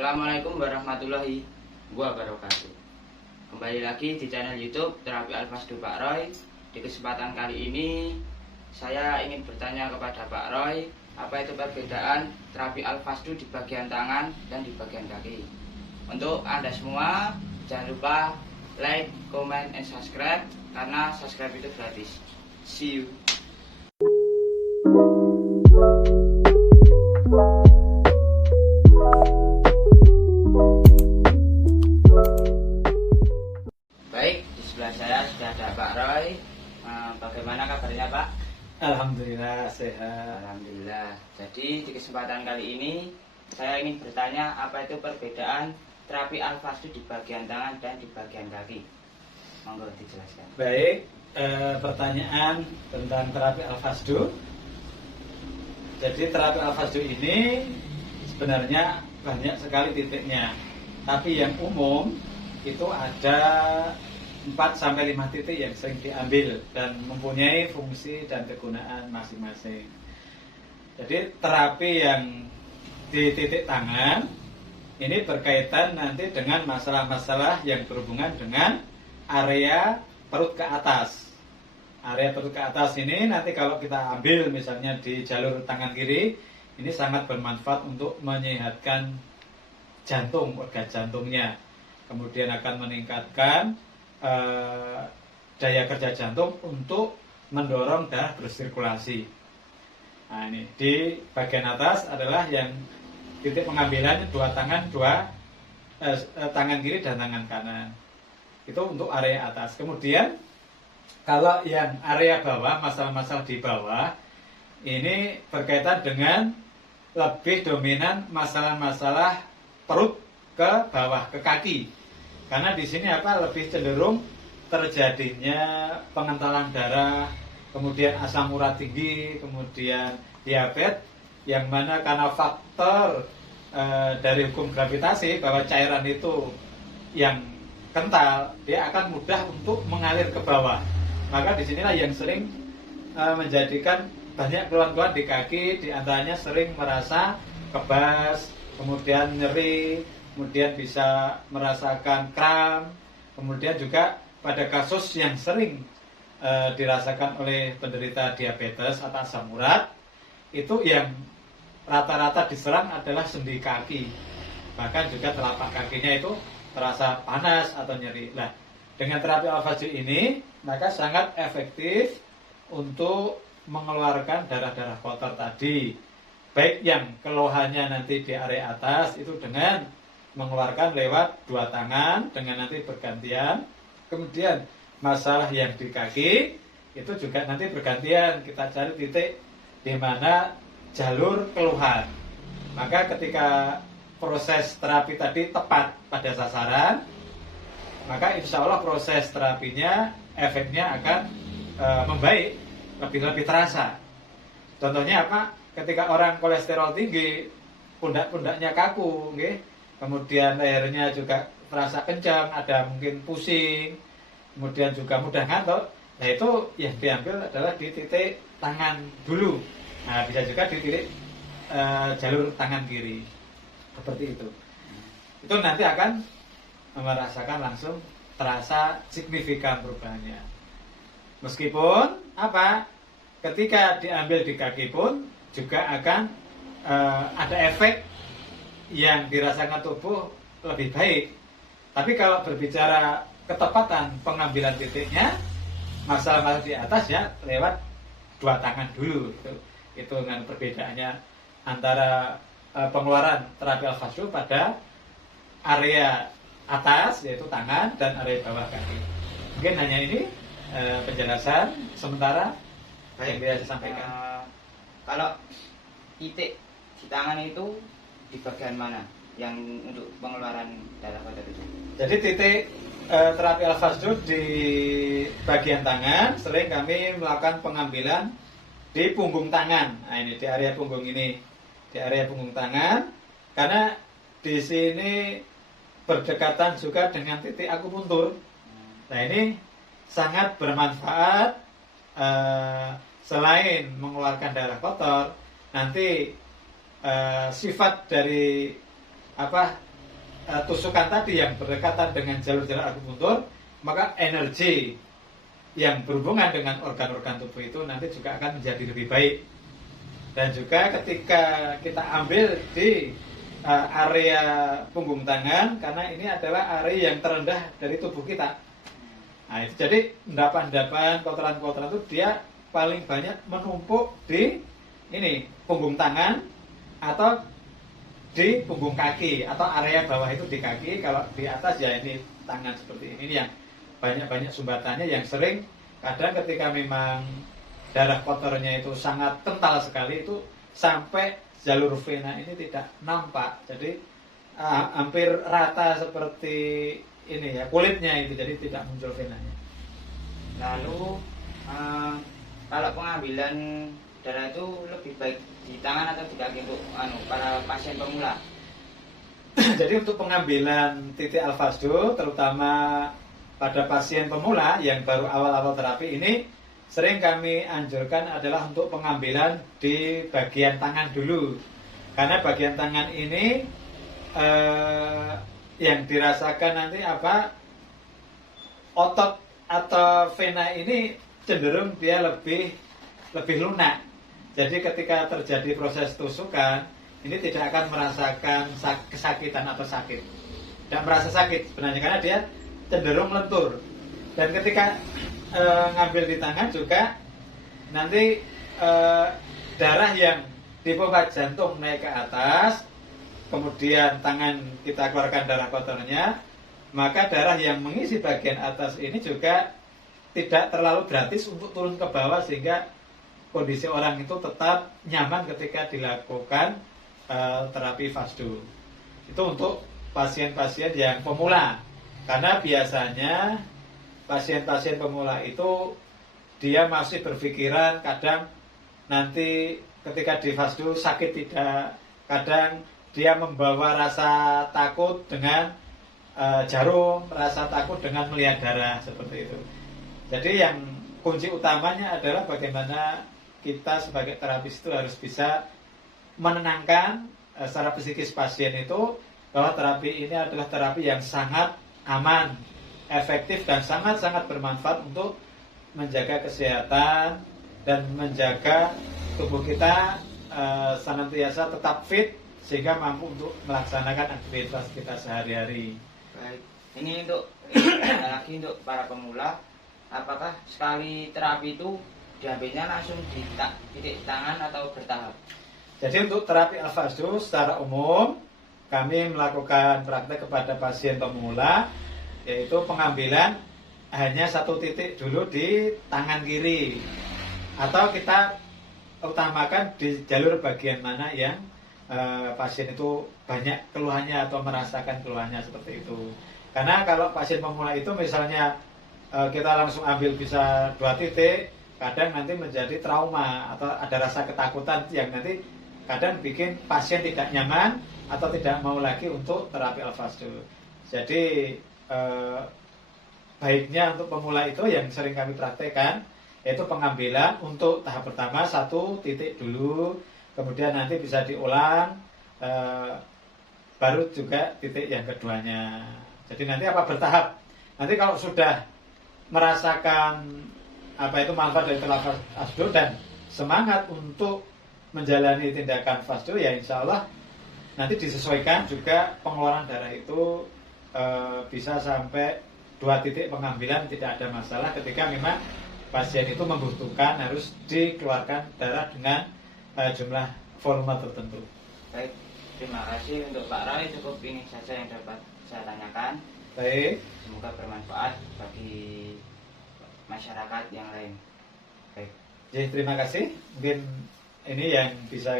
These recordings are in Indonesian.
Assalamualaikum warahmatullahi wabarakatuh. Kembali lagi di channel YouTube Terapi Al-Fasdu Pak Roy. Di kesempatan kali ini saya ingin bertanya kepada Pak Roy, apa itu perbedaan terapi Al-Fasdu di bagian tangan dan di bagian kaki. Untuk Anda semua, jangan lupa like, comment, and subscribe, karena subscribe itu gratis. See you. Baik, di sebelah saya sudah ada Pak Roy. Bagaimana kabarnya Pak? Alhamdulillah sehat. Alhamdulillah. Jadi di kesempatan kali ini saya ingin bertanya, apa itu perbedaan terapi Al-Fasdu di bagian tangan dan di bagian kaki. Monggo dijelaskan. Baik, pertanyaan tentang terapi Al-Fasdu. Jadi terapi Al-Fasdu ini sebenarnya banyak sekali titiknya. Tapi yang umum itu ada 4-5 titik yang sering diambil dan mempunyai fungsi dan kegunaan masing-masing. Jadi terapi yang di titik tangan ini berkaitan nanti dengan masalah-masalah yang berhubungan dengan area perut ke atas. Area perut ke atas ini nanti kalau kita ambil misalnya di jalur tangan kiri, ini sangat bermanfaat untuk menyehatkan jantung, organ jantungnya. Kemudian akan meningkatkan daya kerja jantung untuk mendorong darah bersirkulasi. Nah ini di bagian atas adalah yang titik pengambilan tangan kiri dan tangan kanan. Itu untuk area atas. Kemudian kalau yang area bawah, masalah-masalah di bawah ini berkaitan dengan lebih dominan masalah-masalah perut ke bawah, ke kaki. Karena di sini lebih cenderung terjadinya pengentalan darah, kemudian asam urat tinggi, kemudian diabetes, yang mana karena faktor dari hukum gravitasi bahwa cairan itu yang kental, dia akan mudah untuk mengalir ke bawah. Maka disinilah yang sering menjadikan banyak keluhan-keluhan di kaki, diantaranya sering merasa kebas, kemudian nyeri, kemudian bisa merasakan kram, kemudian juga pada kasus yang sering dirasakan oleh penderita diabetes atau asam urat, itu yang rata-rata diserang adalah sendi kaki, bahkan juga telapak kakinya itu terasa panas atau nyeri. Nah, dengan terapi Al-Fasdu ini maka sangat efektif untuk mengeluarkan darah-darah kotor tadi, baik yang keluhannya nanti di area atas itu dengan mengeluarkan lewat dua tangan dengan nanti bergantian. Kemudian masalah yang di kaki itu juga nanti bergantian, kita cari titik di mana jalur keluhan. Maka ketika proses terapi tadi tepat pada sasaran, maka insya Allah proses terapinya, efeknya akan membaik, lebih terasa. Contohnya apa? Ketika orang kolesterol tinggi, pundak-pundaknya kaku, kemudian lehernya juga terasa kencang, ada mungkin pusing, kemudian juga mudah ngantuk. Nah itu yang diambil adalah di titik tangan dulu. Nah bisa juga di titik jalur tangan kiri, seperti itu. Itu nanti akan merasakan langsung terasa signifikan perubahannya. Meskipun ketika diambil di kaki pun juga akan ada efek yang dirasakan tubuh lebih baik. Tapi kalau berbicara ketepatan pengambilan titiknya, masalah di atas ya lewat dua tangan dulu. Itu dengan perbedaannya antara pengeluaran terapi Al-Fasdu pada area atas yaitu tangan dan area bawah kaki. Mungkin hanya ini penjelasan sementara yang bisa saya sampaikan. Kalau titik di tangan itu di bagian mana yang untuk pengeluaran darah kotor itu? Jadi titik terapi Al-Fasdu di bagian tangan sering kami melakukan pengambilan di punggung tangan. Nah ini di area punggung ini, di area punggung tangan, karena di sini berdekatan juga dengan titik akupuntur. Nah ini sangat bermanfaat, selain mengeluarkan darah kotor, nanti sifat dari tusukan tadi yang berdekatan dengan jalur-jalur akupuntur, maka energi yang berhubungan dengan organ-organ tubuh itu nanti juga akan menjadi lebih baik. Dan juga ketika kita ambil di area punggung tangan, karena ini adalah area yang terendah dari tubuh kita. Nah, itu jadi endapan-endapan, kotoran-kotoran itu dia paling banyak menumpuk di ini punggung tangan atau di punggung kaki, atau area bawah itu di kaki. Kalau di atas ya ini tangan seperti ini yang banyak-banyak sumbatannya, yang sering kadang ketika memang darah kotornya itu sangat kental sekali, itu sampai jalur vena ini tidak nampak, jadi hampir rata seperti ini ya kulitnya itu, jadi tidak muncul venanya. Lalu kalau pengambilan darah itu lebih baik di tangan atau di kaki untuk para pasien pemula? Jadi untuk pengambilan titik al-fasdu, terutama pada pasien pemula yang baru awal-awal terapi ini, sering kami anjurkan adalah untuk pengambilan di bagian tangan dulu. Karena bagian tangan ini yang dirasakan nanti otot atau vena ini cenderung dia lebih lunak. Jadi ketika terjadi proses tusukan, ini tidak akan merasakan kesakitan atau sakit. Tidak merasa sakit sebenarnya, karena dia cenderung lentur. Dan ketika ngambil di tangan juga, nanti darah yang di pompa jantung naik ke atas, kemudian tangan kita keluarkan darah kotornya, maka darah yang mengisi bagian atas ini juga tidak terlalu gratis untuk turun ke bawah, sehingga kondisi orang itu tetap nyaman ketika dilakukan terapi fasdu. Itu untuk pasien-pasien yang pemula, karena biasanya pasien-pasien pemula itu dia masih berpikiran kadang nanti ketika di fasdu sakit tidak, kadang dia membawa rasa takut dengan jarum, rasa takut dengan melihat darah, seperti itu. Jadi yang kunci utamanya adalah bagaimana kita sebagai terapis itu harus bisa menenangkan secara psikis pasien itu, bahwa terapi ini adalah terapi yang sangat aman, efektif, dan sangat-sangat bermanfaat untuk menjaga kesehatan dan menjaga tubuh kita senantiasa tetap fit, sehingga mampu untuk melaksanakan aktivitas kita sehari-hari. Baik, ini lagi untuk para pemula, apakah sekali terapi itu diambilnya langsung di titik tangan atau bertahap? Jadi untuk terapi al-fasdu secara umum kami melakukan praktek kepada pasien pemula, yaitu pengambilan hanya satu titik dulu di tangan kiri, atau kita utamakan di jalur bagian mana yang pasien itu banyak keluhannya atau merasakan keluhannya, seperti itu. Karena kalau pasien pemula itu misalnya kita langsung ambil bisa 2 titik, kadang nanti menjadi trauma atau ada rasa ketakutan yang nanti kadang bikin pasien tidak nyaman atau tidak mau lagi untuk terapi al-fasdu. Jadi baiknya untuk pemula itu yang sering kami praktekkan, yaitu pengambilan untuk tahap pertama 1 titik dulu, kemudian nanti bisa diulang, baru juga titik yang keduanya. Jadi nanti bertahap. Nanti kalau sudah merasakan manfaat dari terapi fasdu dan semangat untuk menjalani tindakan fasdu, ya insya Allah nanti disesuaikan juga pengeluaran darah itu bisa sampai 2 titik pengambilan, tidak ada masalah ketika memang pasien itu membutuhkan harus dikeluarkan darah dengan jumlah volume tertentu. Baik, terima kasih untuk Pak Roy, cukup ini saja yang dapat saya tanyakan. Baik, semoga bermanfaat bagi masyarakat yang lain. Baik. Jadi terima kasih. Mungkin ini yang bisa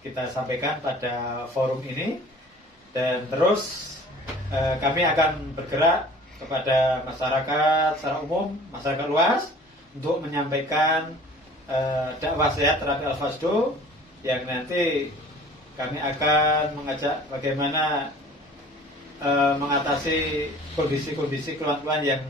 kita sampaikan pada forum ini, dan terus kami akan bergerak kepada masyarakat secara umum, masyarakat luas, untuk menyampaikan dakwah sehat terapi al-fasdu, yang nanti kami akan mengajak bagaimana mengatasi kondisi-kondisi keluhan-keluhan yang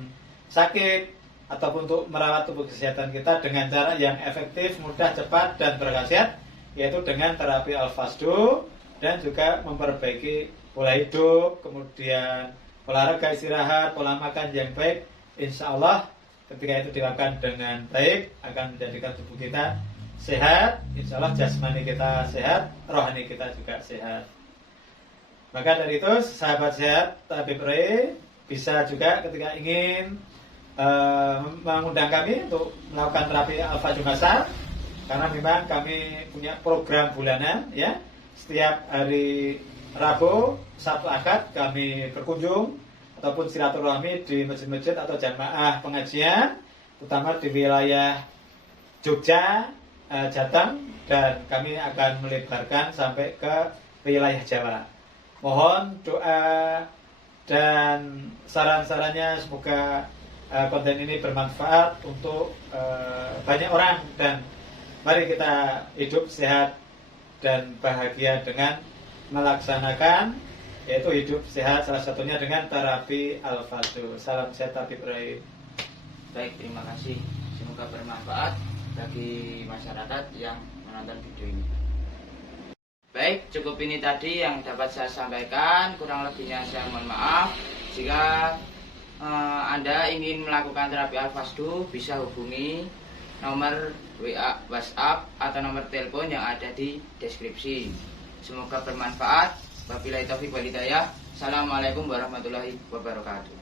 sakit, ataupun untuk merawat tubuh kesehatan kita dengan cara yang efektif, mudah, cepat, dan berkhasiat, yaitu dengan terapi al-fasdu, dan juga memperbaiki pola hidup, kemudian olahraga, istirahat, pola makan yang baik, insya Allah ketika itu dilakukan dengan baik akan menjadikan tubuh kita sehat, insya Allah jasmani kita sehat, rohani kita juga sehat. Maka dari itu sahabat sehat Tabib Roy bisa juga ketika ingin mengundang kami untuk melakukan terapi Alfa Jumasal, karena memang kami punya program bulanan ya. Setiap hari Rabu, Sabtu, Ahad kami berkunjung ataupun silaturahmi di masjid-masjid atau jamaah pengajian, terutama di wilayah Jogja, Jateng, dan kami akan melebarkan sampai ke wilayah Jawa. Mohon doa dan saran-sarannya, semoga konten ini bermanfaat untuk banyak orang, dan mari kita hidup sehat dan bahagia dengan melaksanakan, yaitu hidup sehat salah satunya dengan terapi Al-Fadlu. Salam sehat Tabib Roy. Baik, terima kasih. Semoga bermanfaat bagi masyarakat yang menonton video ini. Baik, cukup ini tadi yang dapat saya sampaikan. Kurang lebihnya saya mohon maaf. Jika Anda ingin melakukan terapi Al-Fadlu, bisa hubungi nomor WA, WhatsApp, atau nomor telepon yang ada di deskripsi. Semoga bermanfaat. Wabillahi taufiq wal hidayah. Assalamualaikum warahmatullahi wabarakatuh.